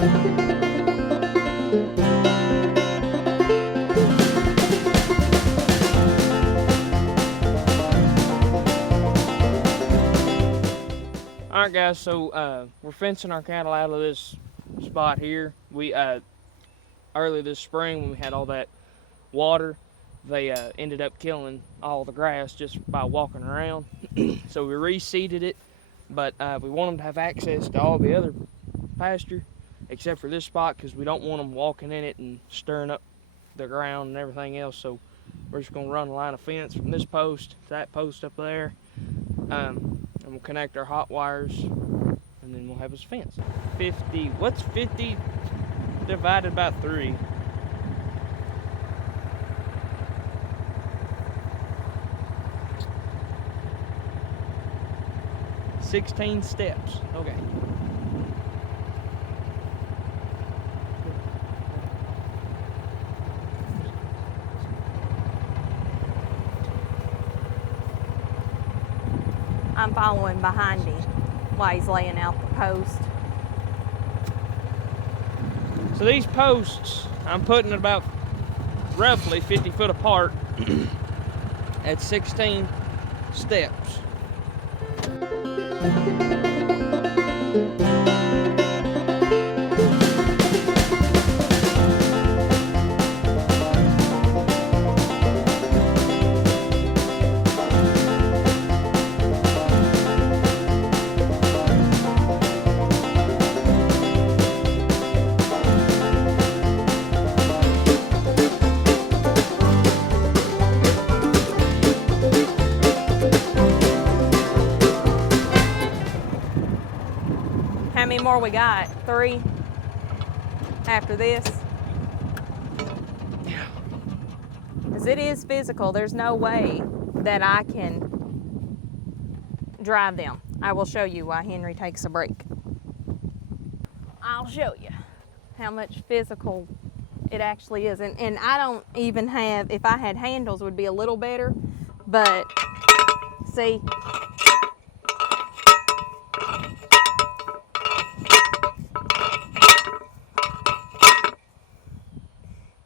Alright guys, so we're fencing our cattle out of this spot here. We early this spring when we had all that water, they ended up killing all the grass just by walking around. So we reseeded it, but we want them to have access to all the other pasture except for this spot because we don't want them walking in it and stirring up the ground and everything else. So we're just going to run a line of fence from this post to that post up there. And we'll connect our hot wires, and then we'll have us fence. 50, what's 50 divided by 3? "16 steps." Okay. I'm following behind him while he's laying out the post. So these posts, I'm putting about roughly 50 foot apart at 16 steps. How many more we got? 3 after this? Yeah. Because it is physical. There's no way that I can drive them. I will show you why Henry takes a break. I'll show you how much physical it actually is. And I don't even have, if I had handles, it would be a little better. But see,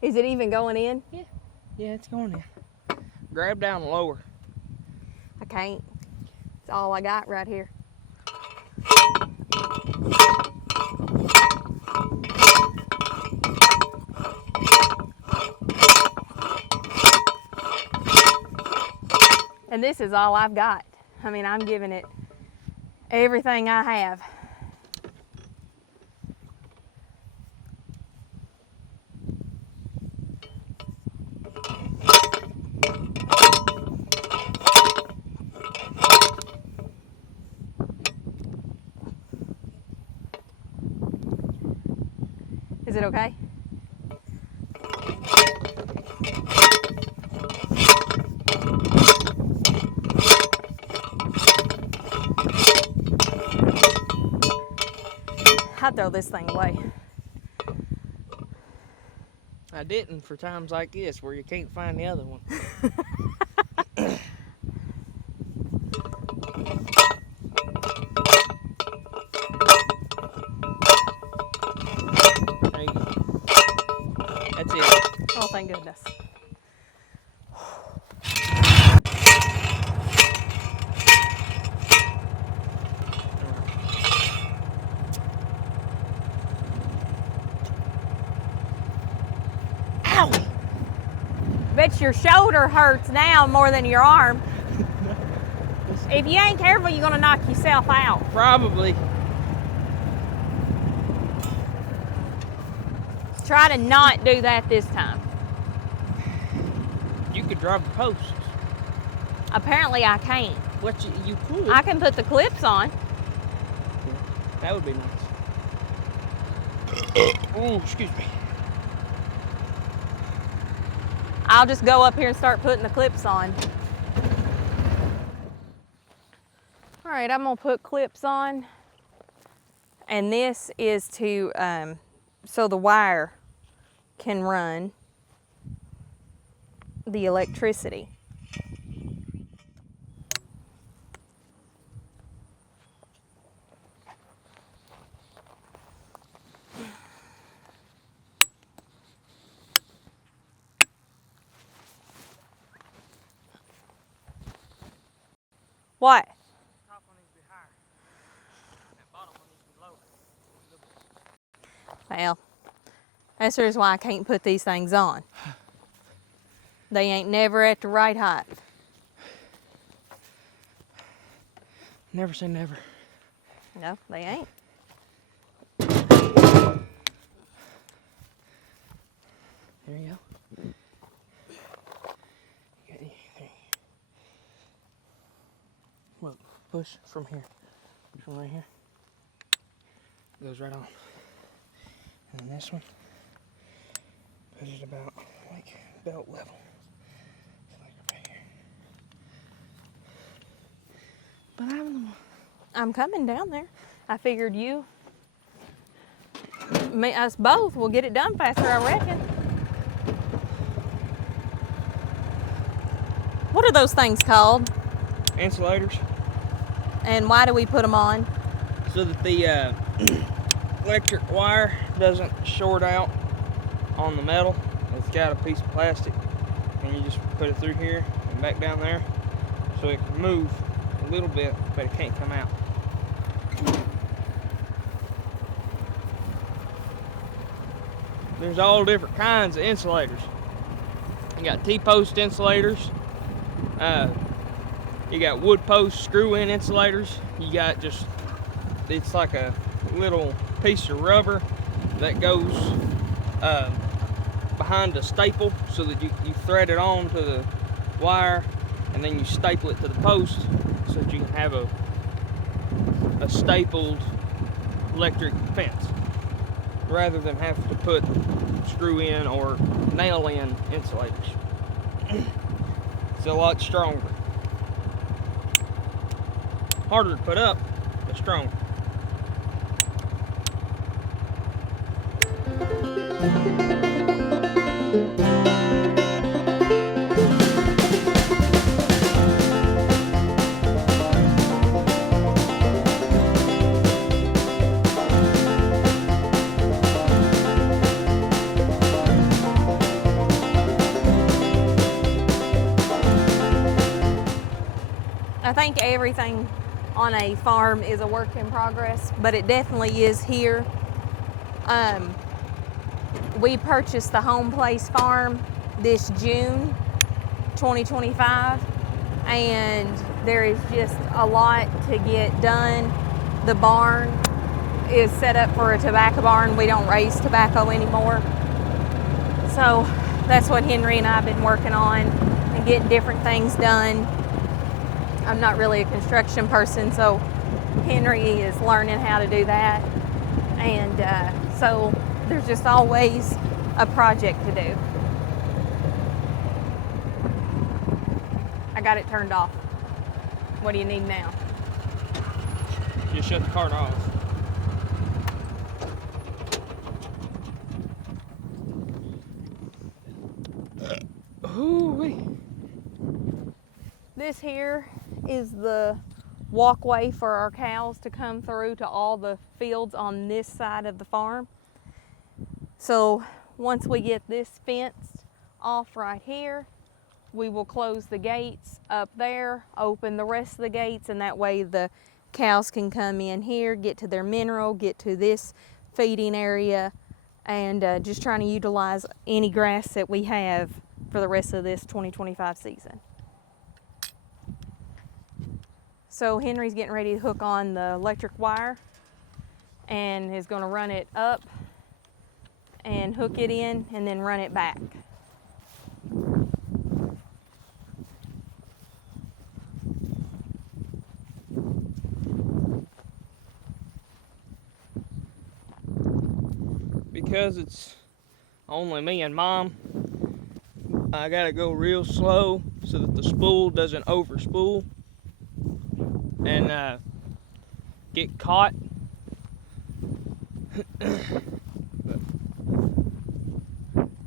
is it even going in? Yeah, it's going in. Grab down lower. I can't. It's all I got right here. And this is all I've got. I mean, I'm giving it everything I have. Is it okay? I'd throw this thing away. I didn't for times like this where you can't find the other one. There you go. That's it. Oh, thank goodness. Ow! Bet your shoulder hurts now more than your arm. If you ain't careful, you're gonna knock yourself out. Probably. Try to not do that this time. You could drive the posts. Apparently I can't. What you could. I can put the clips on. That would be nice. Oh, excuse me. I'll just go up here and start putting the clips on. All right, I'm gonna put clips on. And this is to, so the wire can run the electricity. What? Top one needs to be higher. That bottom one needs to be lower. Well, that's the reason why I can't put these things on. They ain't never at the right height. Never say never. No, they ain't. There you go. Well, push from here. From right here. Goes right on. And then this one, put it about like belt level. Like right here. But I'm coming down there. I figured us both will get it done faster, I reckon. What are those things called? insulators. And why do we put them on? So that the electric wire doesn't short out on the metal. It's got a piece of plastic, and you just put it through here and back down there, so it can move a little bit, but it can't come out. There's all different kinds of insulators. You got T-post insulators. You got wood post screw-in insulators. You got just, it's like a little piece of rubber that goes behind a staple, so that you thread it on to the wire, and then you staple it to the post, so that you can have a stapled electric fence, rather than have to put screw-in or nail-in insulators. It's a lot stronger. Harder to put up, but stronger. I think everything on a farm is a work in progress, but it definitely is here. We purchased the Home Place farm this June 2025, and there is just a lot to get done. The barn is set up for a tobacco barn. We don't raise tobacco anymore. So that's what Henry and I have been working on and getting different things done. I'm not really a construction person, so Henry is learning how to do that. And so there's just always a project to do. I got it turned off. What do you need now? Just shut the cart off. Ooh-wee. This here is the walkway for our cows to come through to all the fields on this side of the farm. So once we get this fenced off right here, we will close the gates up there, open the rest of the gates, and that way the cows can come in here, get to their mineral, get to this feeding area, and just trying to utilize any grass that we have for the rest of this 2025 season. So Henry's getting ready to hook on the electric wire and is going to run it up and hook it in and then run it back. Because it's only me and Mom, I gotta go real slow so that the spool doesn't overspool and get caught. But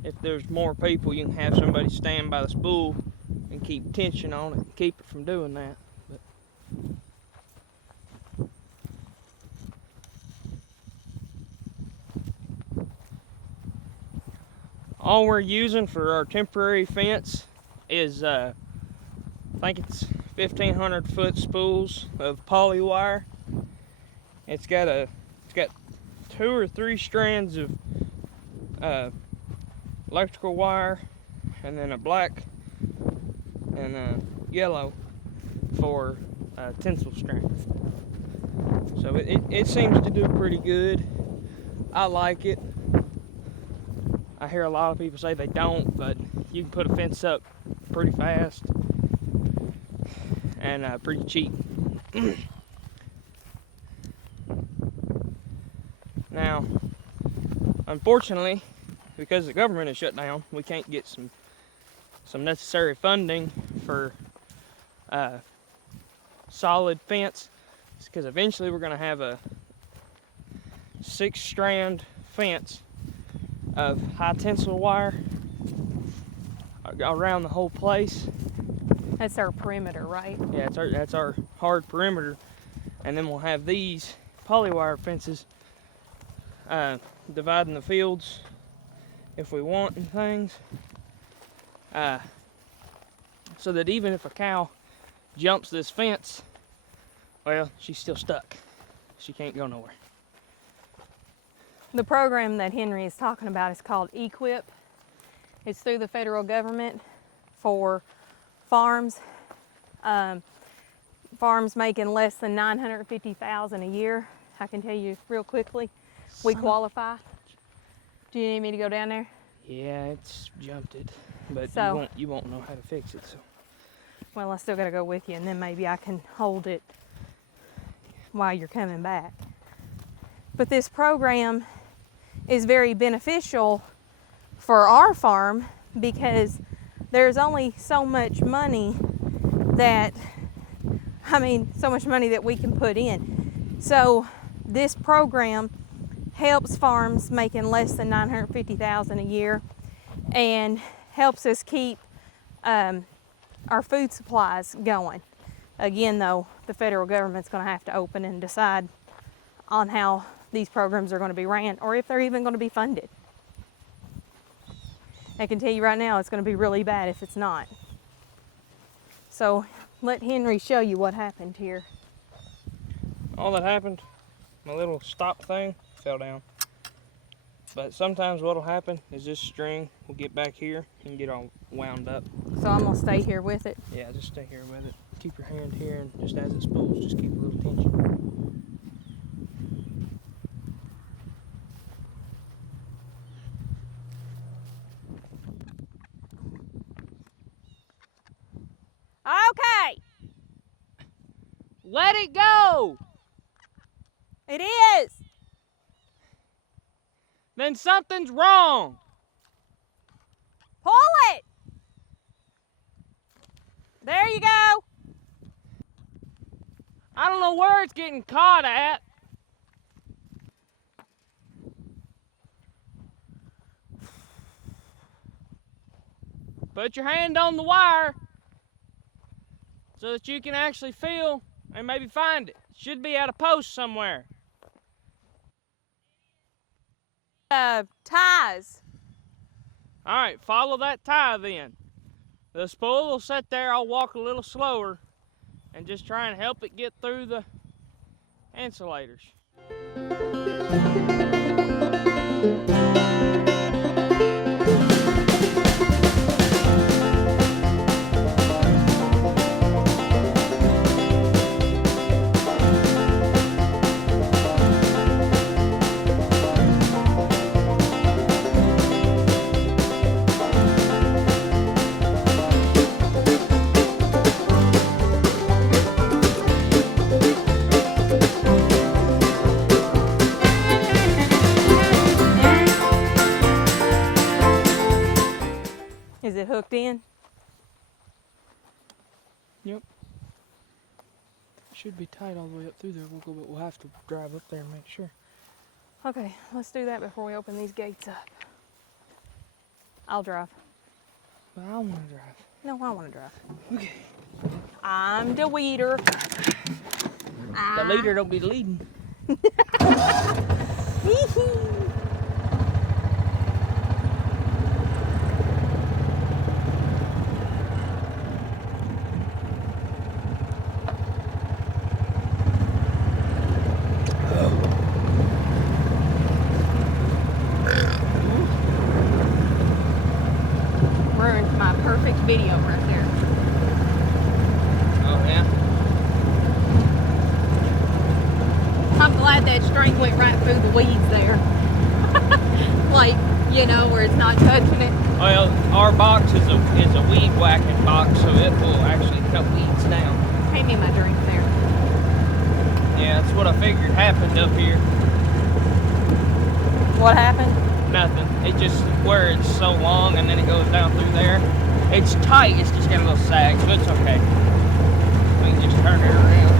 if there's more people, you can have somebody stand by the spool and keep tension on it and keep it from doing that. But all we're using for our temporary fence is I think it's 1,500-foot spools of poly wire. It's got 2 or 3 strands of electrical wire, and then a black and a yellow for tinsel strand. So it seems to do pretty good. I like it. I hear a lot of people say they don't, but you can put a fence up pretty fast and pretty cheap. Now, unfortunately, because the government is shut down, we can't get some necessary funding for solid fence, because eventually we're going to have a 6-strand fence of high tensile wire around the whole place. That's our perimeter, right? Yeah, that's our hard perimeter, and then we'll have these polywire fences dividing the fields if we want and things, so that even if a cow jumps this fence, well, she's still stuck. She can't go nowhere. The program that Henry is talking about is called EQIP. It's through the federal government for farms. Farms making less than $950,000 a year. I can tell you real quickly, we qualify. Do you need me to go down there? Yeah, it's jumped it, but So, you won't know how to fix it. So, well, I still got to go with you, and then maybe I can hold it while you're coming back. But this program is very beneficial for our farm because there's only so much money that we can put in. So this program helps farms making less than $950,000 a year and helps us keep our food supplies going. Again, though, the federal government's going to have to open and decide on how these programs are going to be ran, or if they're even going to be funded. I can tell you right now, it's going to be really bad if it's not. So let Henry show you what happened here. all that happened, my little stop thing fell down. But sometimes what'll happen is this string will get back here and get all wound up. So I'm gonna stay here with it? Yeah, just stay here with it. Keep your hand here, and just as it spools, just keep a little tension. Okay, Let it go! it is. Then something's wrong. Pull it. There you go. I don't know where it's getting caught at. Put your hand on the wire so that you can actually feel and maybe find it. It should be at a post somewhere. Ties. All right, follow that tie then. The spool will sit there. I'll walk a little slower and just try and help it get through the insulators. Is it hooked in? Yep. Should be tight all the way up through there. We'll have to drive up there and make sure. Okay, let's do that before we open these gates up. I'll drive. But I want to drive. No, I want to drive. Okay. I'm the weeder. The leader don't be leading. video right there. Oh yeah. I'm glad that string went right through the weeds there. Like, you know, where it's not touching it. Well, our box is a weed whacking box, so it will actually cut weeds down. Hand me my drink there. Yeah, that's what I figured happened up here. What happened? Nothing. It just, where it's so long and then it goes down through there. It's tight, it's just got a little sag, so it's okay. We can just turn it around.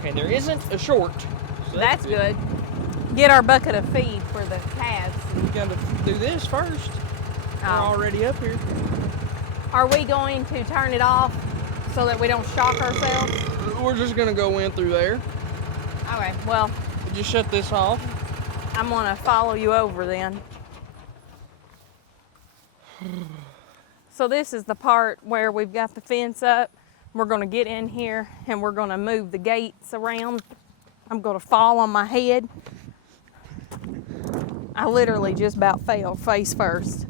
Okay, there isn't a short. So That's good. Get our bucket of feed for the calves. We gotta do this first. We're already up here. Are we going to turn it off so that we don't shock ourselves? We're just gonna go in through there. Okay, well, Just shut this off. I'm gonna follow you over then. So this is the part where we've got the fence up. We're gonna get in here and we're gonna move the gates around. I'm gonna fall on my head. I literally just about fell face first.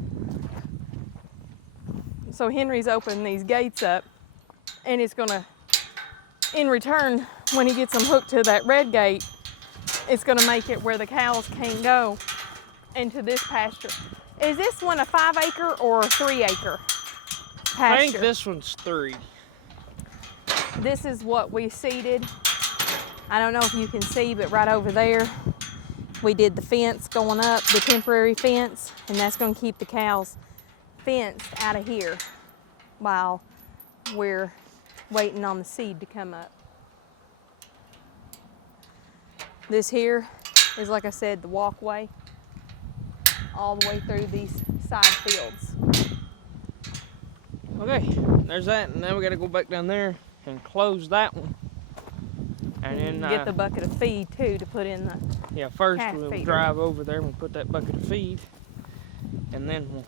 So Henry's opened these gates up and it's gonna, in return, when he gets them hooked to that red gate, it's gonna make it where the cows can go into this pasture. Is this one a 5-acre or a 3-acre pasture? I think this one's 3. This is what we seeded. I don't know if you can see, but right over there, we did the fence going up, the temporary fence, and that's gonna keep the cows fenced out of here while we're waiting on the seed to come up. This here is, like I said, the walkway all the way through these side fields. Okay, there's that, and then we gotta go back down there and close that one. And then get the bucket of feed too to put in the first calf we'll feeder. drive over there and we'll put that bucket of feed, and then we'll.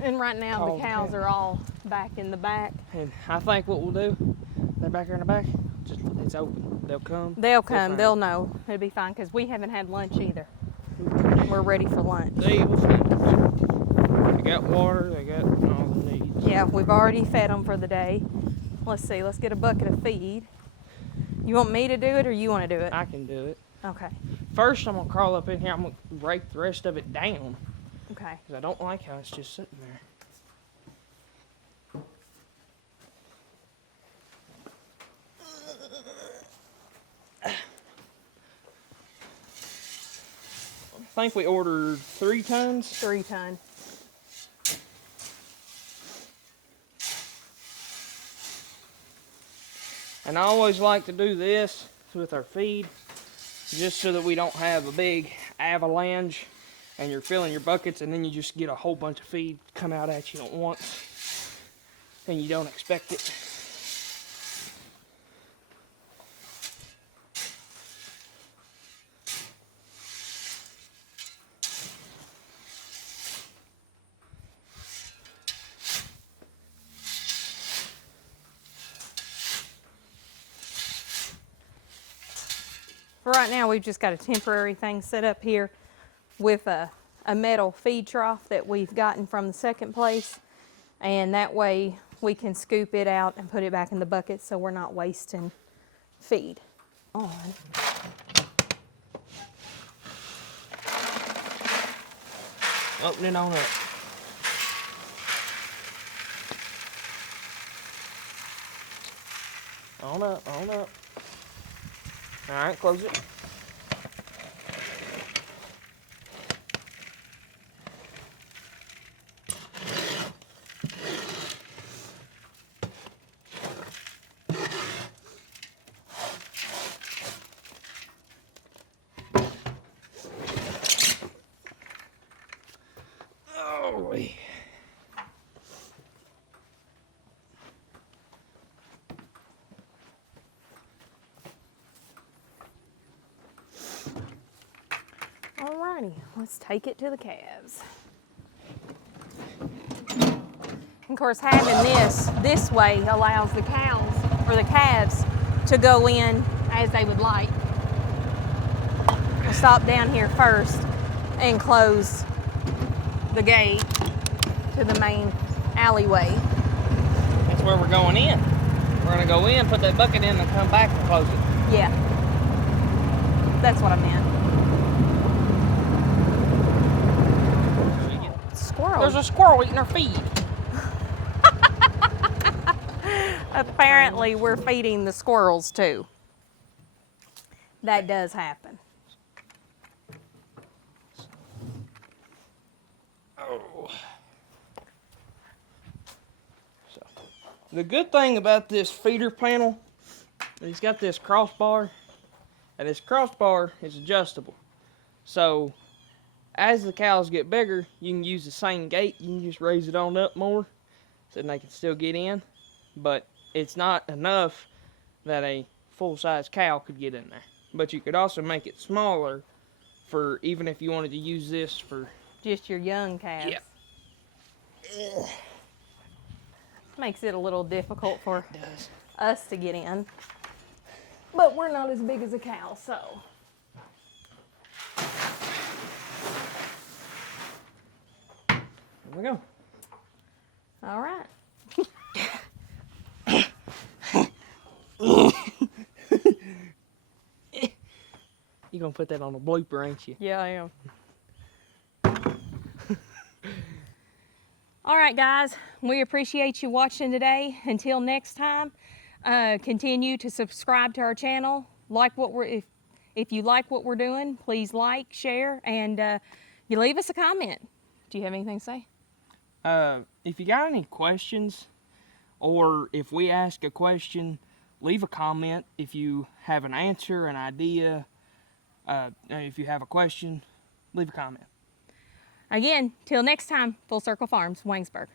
And right now Oh, the cows yeah. are all back in the back. And I think what we'll do, they're back there in the back. Just it's open. They'll come. They'll come. find They'll it. know. It'll be fine because we haven't had lunch either. We're ready for lunch. They will feed. They got water. They got all the needs. Yeah, we've already fed them for the day. Let's see. Let's get a bucket of feed. You want me to do it or you want to do it? I can do it. Okay. First, I'm gonna crawl up in here. I'm gonna rake the rest of it down Okay. because I don't like how it's just sitting there. I think we ordered 3 tons. 3 ton. And I always like to do this with our feed, just so that we don't have a big avalanche and you're filling your buckets and then you just get a whole bunch of feed come out at you at once and you don't expect it. For right now, we've just got a temporary thing set up here with a metal feed trough that we've gotten from the second place. And that way we can scoop it out and put it back in the bucket so we're not wasting feed. On. Open it on up. On up, on up. Alright, close it. boy. Alrighty, let's take it to the calves. Of course, having this way allows the cows or the calves to go in as they would like. We'll stop down here first and close the gate to the main alleyway. That's where we're going in. We're gonna go in, put that bucket in, and come back and close it. Yeah, that's what I meant. Squirrel. There's a squirrel eating our feed. Apparently, we're feeding the squirrels too. That does happen. Oh. So, the good thing about this feeder panel, it's got this crossbar, and this crossbar is adjustable. So, as the cows get bigger, you can use the same gate. You can just raise it on up more, so they can still get in. But it's not enough that a full-size cow could get in there. But you could also make it smaller for even if you wanted to use this for just your young calves. Yeah. Makes it a little difficult for us to get in. But we're not as big as a cow, so. There we go. All right. You're gonna put that on a blooper, ain't you? Yeah, I am. All right, guys, we appreciate you watching today. Until next time, continue to subscribe to our channel. Like what if you like what we're doing, please like, share, and you leave us a comment. Do you have anything to say? If you got any questions, or if we ask a question, leave a comment. If you have an answer, an idea, if you have a question, leave a comment. Again, till next time, Full Circle Farms, Waynesburg.